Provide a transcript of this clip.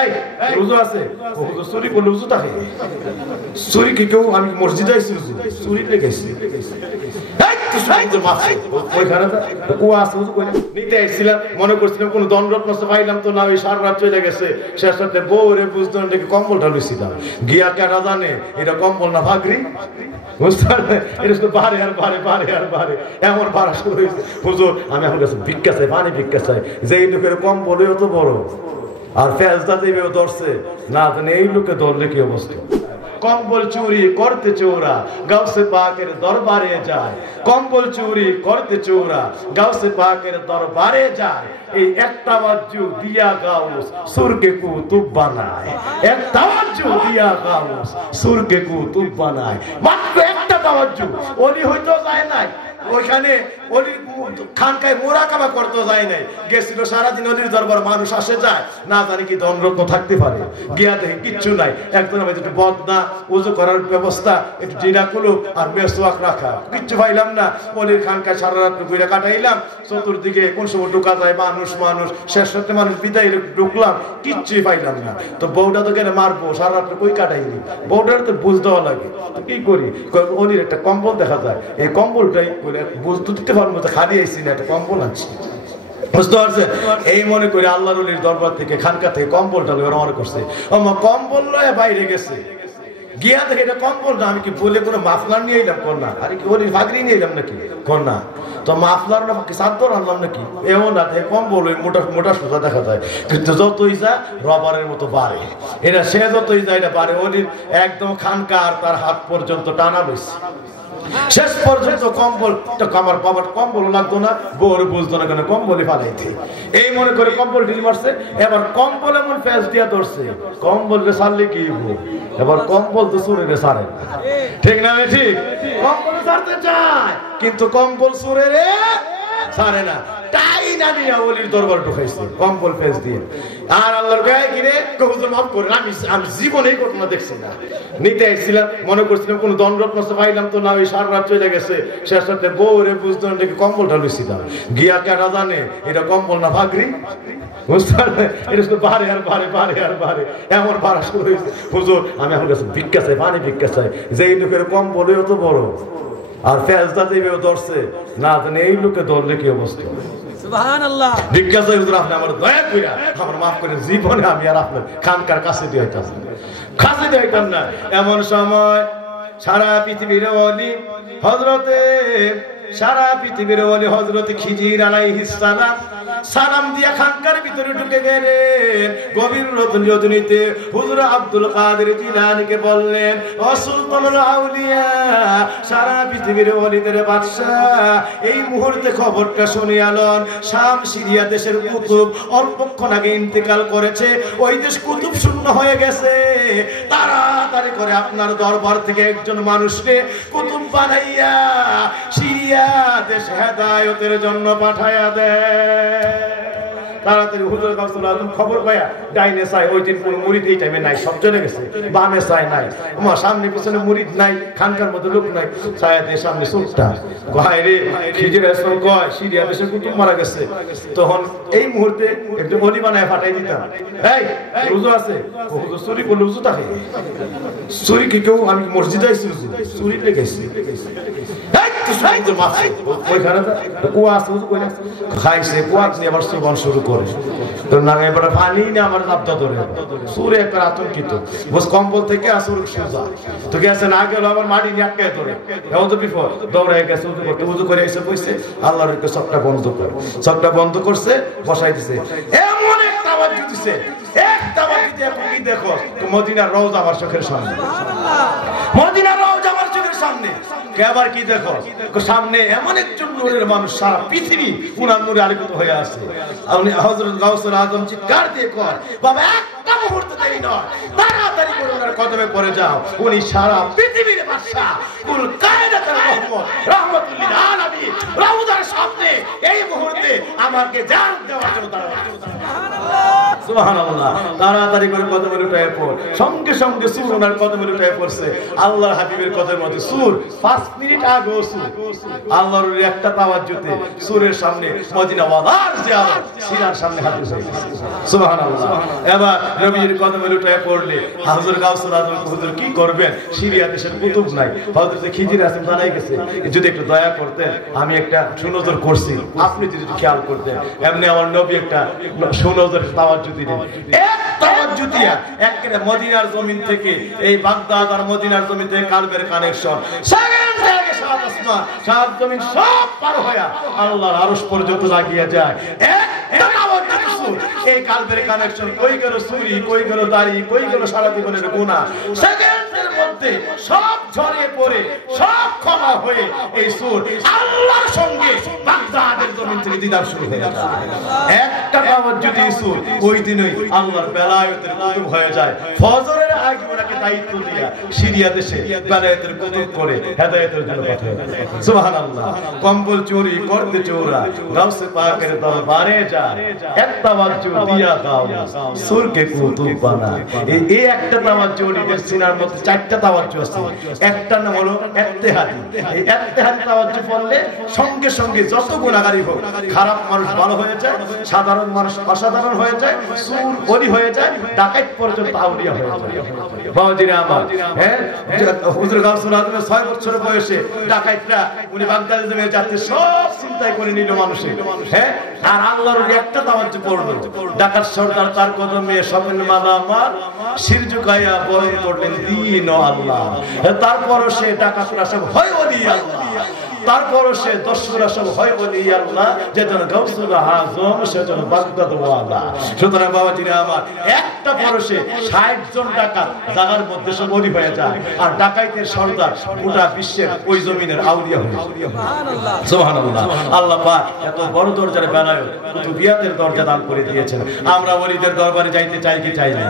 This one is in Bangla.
এই রোজা আছে হুজুর চুরি করলে উজু থাকে চুরি কি কেউ আমি মসজিদে আইছি হুজুর চুরি লেগেছি মনে করছিলাম কোন দণ্ডরত্ন পাইলাম তো না, ওই সারা রাত চলে গেছে। শেষ রাতে বউরে বুঝতে কম্বলটা লুইছিলাম, গিয়া কেনা জানে এটা কম্বল না ভাগরি, বুঝতে পারলে এটা শুধু বাড়ে আর বাড়ে বাড়ে আর বাড়ে, এমন বাড়া শুরু হয়েছে। হুজুর আমি আমার কাছে ভিক্ষা চাই, পানি ভিক্ষা চাই, যে এই লোকের কম্বলে অত বড় আর ফেজদা দেবেও ধরছে না, জানে এই লোকে ধরলে কি অবস্থা। কম্বল চুরি করতে চোরা গাউসে পাকের দরবারে যায়, কম্বল চুরি করতে চোরা গাউসে পাকের দরবারে যায়। এই একটা ওয়াজু দিয়া গাউস সুরকে কুতুব বানায়, একটা ওয়াজু দিয়া গাউস সুরকে কুতুব বানায়। মাত্র একটা ওয়াজু ওলি হইতো যায় নাই, ওইখানে ওলি খানকায় মোরাকাবা করতে যায় নাই, গেছিল সারাদিন অলির দরবার, মানুষ আসে যায়, না জানি কি ধনরত্ন থাকতে পারে, গিয়া দেখে কিচ্ছু নাই। একদম একটু বদনা উজু করার ব্যবস্থা, একটু জিরা কুলুপ আর মেসওয়াক রাখা, কিচ্ছু পাইলাম না। অলির খানকায় সারা রাত ঘুরে কাটাইলাম, চতুর্দিকে কোন সময় ঢুকা যায় মানুষ মানুষ, শেষ রাতে মানুষ বিদায় ঢুকলাম, কিচ্ছুই পাইলাম না। তো বউটা তো গেলে মারবো, সারা রাত্রে কই কাটাইনি, বউটার তো বুঝ দেওয়া লাগে, তো কি করি, অলির একটা কম্বল দেখা যায়, এই কম্বলটাই বুঝতে দিতে পারবো, খালি আইসি না, একটা কম্বল আছে, বুঝতে পারছেন? এই মনে করে আল্লাহর ওলির দরবার থেকে খানকা থেকে কম্বলটা ওরা মনে করছে আমার কম্বল লয়ে বাইরে গেছে, গিয়া দেখে এটা কম্বল না, আমি কি বলে কোনো মাফলার নিয়ে এলাম কর না, আরে কি ওলির ভাগরি নিয়ে এলাম নাকি কর না, তো মাফলার না চাদর আনলাম নাকি, এমন না, কম্বল ওই মোটা মোটা সোজা দেখা যায়, কিন্তু যতই যা রবারের মতো বাড়ে, এটা সে যতই যা এটা বাড়ে, ওলির একদম খানকা আর তার হাত পর্যন্ত টানা বেশি। শেষ পর্যন্ত কম্বল আমার বাবার কম্বল লাগতো না, বউর বুঝতো না কেন কম্বলে ফালাইতে, এই মনে করে কম্বল ঢিল মারছে। এবার কম্বল এমন ফেস দিয়া ধরছে, কম্বলকে ছাড়লে কি এবার কম্বল তো চুরে ছাড়ে, ঠিক না? ঠিক, কম্বল ছাড়তে চায় কিন্তু কম্বল চুরে রে ছাড়ে না, তাই না নিয়ে ওলির দরবার ঢুকাইছে কম্বল ফেস দিয়ে। আর আল্লাহর গায়ে গিরে হুজুর মাফ করে, আমি জীবনে এই ঘটনা দেখছি না, নিতে আসছিলাম, মনে করছিলাম কোন দণ্ডরত্ন পাইলাম তো না, ওই সারা রাত চলে গেছে। শেষ রাতে বউরে বুঝতে কম্বলটা লুইছিলাম, গিয়া কেনা জানে এটা কম্বল না ভাগরি, বুঝতে পারলে এটা শুধু বাড়ে আর বাড়ে বাড়ে আর বাড়ে, এমন বাড়া শুরু হয়েছে। হুজুর আমি আমার কাছে ভিক্ষা চাই, পানি ভিক্ষা চাই, যে এই লোকের কম্বলে অত বড় আর ফেজদা দেবেও ধরছে না, জানে এই লোকে ধরলে কি অবস্থা। সুবহানাল্লাহ, ভিক্ষা চাই হুজুর আপনি আমার দয়া কইরা আমার মাফ করে, জীবনে আমি আর আপনার খানকার কাছে দিয়ে হইতাম না। এমন সময় সারা পৃথিবীর ওলি হযরতে, সারা পৃথিবীর ওলি হযরতে খিজির আলাইহিস সালাম সালাম দিয়া খানকার ভিতরে ঢুকে গেলেন। গভীর রজনীতে হুজুর আব্দুল কাদের জিলানীকে বললেন, ও সুলতানুল আউলিয়া, সারা পৃথিবীর ওলিদের বাদশা, এই মুহূর্তে খবরটা শুনে আলন, শাম সিরিয়া দেশের কুতুব অল্পক্ষণ আগে ইন্তেকাল করেছে, ওই দেশ কুতুব শূন্য হয়ে গেছে, তাড়াতাড়ি করে আপনার দরবার থেকে একজন মানুষকে কুতুব বানাইয়া সিরিয়া দেশে হেদায়েতের জন্য পাঠাইয়া দেয়। তাড়াতাড়ি হুজুর গাউসুল আজম খবর পায়া ডাইনে চাই, ওই দিন কোন মুরিদ এই টাইমে নাই, সব চলে গেছে, বামে চাই নাই, আমার সামনে পিছনে মুরিদ নাই, খানকার মধ্যে লোক নাই, ছায়াতে সামনে সুটটা ভাইরে খিজির আসল কয় সিরিয়া দেশে কুতুব মারা গেছে। তখন এই মুহূর্তে একটু বলি বানায় ফাটাই দিতাম, এই হুজুর আছে, হুজুর চুরি করলে হুজুর থাকে, চুরি কি কেউ আমি মসজিদে আইছি হুজুর চুরি লেগেছি, খাইছে কুয়াক নিয়ে আবার সুবন শুরু করে, তোর নামে এবার পানি না আমার জাপটা ধরে সুরে একটা আতঙ্কিত, বস কম্বল থেকে আসুর সোজা তো গেছে না গেল, আবার মাটি নিয়ে আটকে ধরে, এমন তো বিপদ, দৌড়ায় গেছে উজু করতে, উজু করে এসে বসছে, আল্লাহর চোখটা বন্ধ করে, চোখটা বন্ধ করছে, বসাই দিছে, এমন একটা আওয়াজ দিছে, একটা আওয়াজ দিতে এখন কি দেখো তো মদিনার রওজা আমার চোখের সামনে, মদিনার রওজা আমার চোখের সামনে, আবার কি দেখো সামনে এমন একজন নূরের মানুষ, সারা পৃথিবী উনার নূরে আলোকিত হয়ে আছে। হযরত গাউসুল আজম চিৎকার দিয়ে কয়, বাবা একটা মুহূর্ত দেরি নয়, তাড়াতাড়ি করে ওনার কদমে পড়ে যাও, উনি সারা পৃথিবীর বাদশা, কুল কায়নাতের রহমত, রাহমাতুল লিল আলামিন, রওজার সামনে এই মুহূর্তে আমাকে জান দেওয়ার জন্য সুবহানাল্লাহ, সুবহানাল্লাহ, তাড়াতাড়ি করে কদমে উঠে পড়, সঙ্গে সঙ্গে সুর ওনার কদমে উঠে পড়ছে, আল্লাহর হাবিবের কদমের মধ্যে সুর 5 মিনিট আগে সুর আল্লাহর একটা তাওয়াজ্জুতে সুরের সামনে মদিনা ওয়ালার জিয়ারত সিনার সামনে হাজির হয়ে গেছে সুবহানাল্লাহ এবার নবীর কদমে লুটায় পড়লে হুজুর গাউসুল আজম হুজুর কি করবেন সিরিয়া দেশের কুতুব নাই হযরত খিজির আছেন দাঁড়াই গেছে যদি একটু দয়া করতেন আমি একটা সুনজর করছি আপনি যদি একটু খেয়াল করতেন এমনি আমার নবী একটা সুনজর তাওয়াজ্জুদ দিলেন এক তাওয়াজ্জুদ দিয়া একেবারে মদিনার জমিন থেকে এই বাগদাদ আর মদিনার জমিন থেকে কালবের কানেকশন সেকেন্ড থেকে সাত আসমান সাত জমিন সব পার হয়ে আল্লাহর আরশ পর্যন্ত লাগিয়ে যায় একটা তাওয়াজ্জুদ এই কালবের কানেকশন কই গেল চুরি কই গেল দাড়ি কই গেল সারা জীবনের গুনাহ সেকেন্ডের মধ্যে সব ঝরে পড়ে সব ক্ষমা হয়ে এই সুর আল্লাহর সঙ্গে বাগদাদের জমিন থেকে দিদার শুরু হয়ে যায় একটা তাওয়াজ্জুদ সুর ওই দিনই আল্লাহর বেলায়েতের কুতুব হয়ে যায় ফজরের আগে ওনাকে দায়িত্ব দিয়া সিরিয়া দেশে বেলায়েতের কুতুব করে হেদায়েতের জন্য পাঠায় সুবহানাল্লাহ কম্বল চুরি করতে চোরা গাউসে পাকের দরবারে যা একটা তাওয়াজ্জুদ দিয়া দাও সুরকে কুতুব বানা এই একটা তাওয়াজ্জুদ এর সিনার মধ্যে চারটা তাওয়াজ্জুদ আছে একটা নাম হলো ইত্তেহাদি এই ইত্তেহাদি তাওয়াজ্জুদ পড়লে সঙ্গে সঙ্গে যত গুনাহগারী হোক খারাপ মানুষ ভালো হয়ে যায় সাধারণ মানুষ অসাধারণ হয়ে যায় সুর ওলি হয়ে যায় ডাকাত পর্যন্ত আউলিয়া হয়ে যায় বাবাজিরা আমার হ্যাঁ হুজুর গাউসুল আজমের 6 বছর বয়সে ডাকাতরা উনি বাগদাদে জমে যাচ্ছে সব চিন্তাই করে নিল মানুষের হ্যাঁ আর আল্লাহর একটা তাওয়াজ্জুদ পড়লো ডাকাত সর্দার তার কদমে স্বপ্ন মালা আমার শির ঝুঁকাইয়া বরণ করলেন দিন ও আল্লাহ তারপরও সে ডাকাতরা সব হয় ওলি আল্লাহ তারপরও সে দর্শকরা সব হয় বলি আল্লাহ যেজন গাউসুল আজম সেজন বাগদাদ ওয়ালা সুতরাং বাবাজিরা আমার একটা পরশে 60 জন ডাকাত জায়গার মধ্যে সব ওলি হয়ে যায় আর ডাকাইতের সর্দার গোটা বিশ্বের ওই জমিনের আউলিয়া হয়ে সুবহানাল্লাহ সুবহানাল্লাহ আল্লাহ পাক এত বড় দরজার বেলায় কুতুবিয়াতের দরজা দান করে দিয়েছেন আমরা ওলিদের দরবারে যাইতে চাই কি চাই না